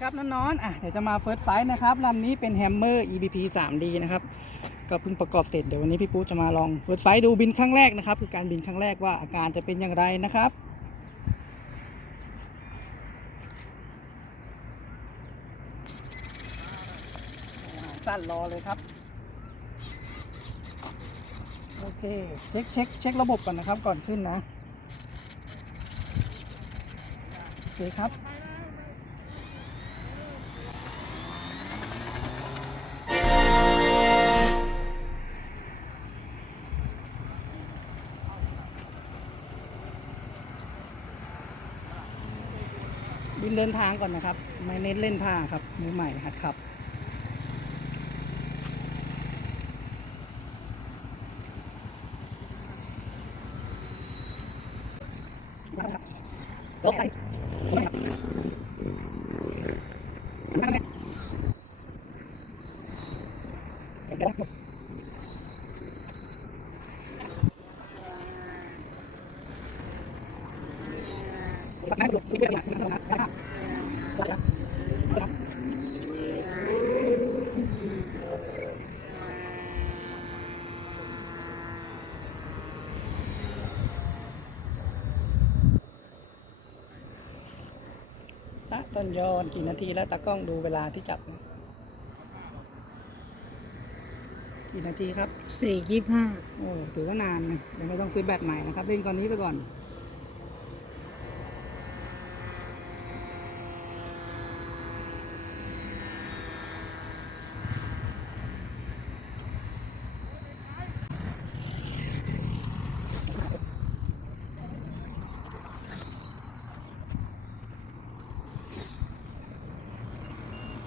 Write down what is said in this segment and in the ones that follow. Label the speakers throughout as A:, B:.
A: ครับน้อนๆอะเดี๋ยวจะมาเฟิร์สไฟนะครับลำนี้เป็นแฮมเมอร์ EBP 3D นะครับ ก็เพิ่งประกอบเสร็จเดี๋ยววันนี้พี่ปูจะมาลองเฟิร์สไฟดูบินครั้งแรกนะครับ คือการบินครั้งแรกว่าอาการจะเป็นอย่างไรนะครับสั้นรอเลยครับ โอเค เช็คเช็คเช็คระบบก่อนนะครับก่อนขึ้นนะ โอเคครับ บินเดินทางก่อนนะครับ ไม่เน้นเล่นท่าครับมือใหม่หัดขับตะต้นยอนกี่นาทีแล้วตากล้องดูเวลาที่จับนะกี่นาทีครับ
B: สี่ยี่ห้า
A: โอ้ถือว่านานนะเดี๋ยวไม่ต้องซื้อแบตใหม่นะครับเล่นก่อนนี้ไปก่อน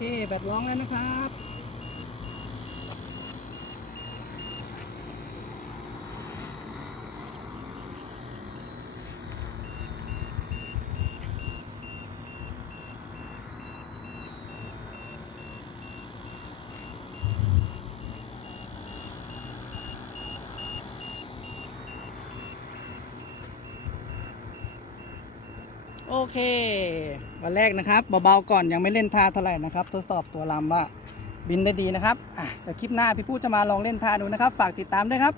A: เคแบตร้องแล้วนะครับ โอเค วันแรกนะครับเบาๆก่อนยังไม่เล่นท่าเท่าไหร่นะครับ ทดสอบตัวลำว่าบินได้ดีนะครับอะเดี๋ยวคลิปหน้าพี่ผู้จะมาลองเล่นท่าดูนะครับ ฝากติดตามด้วยครับ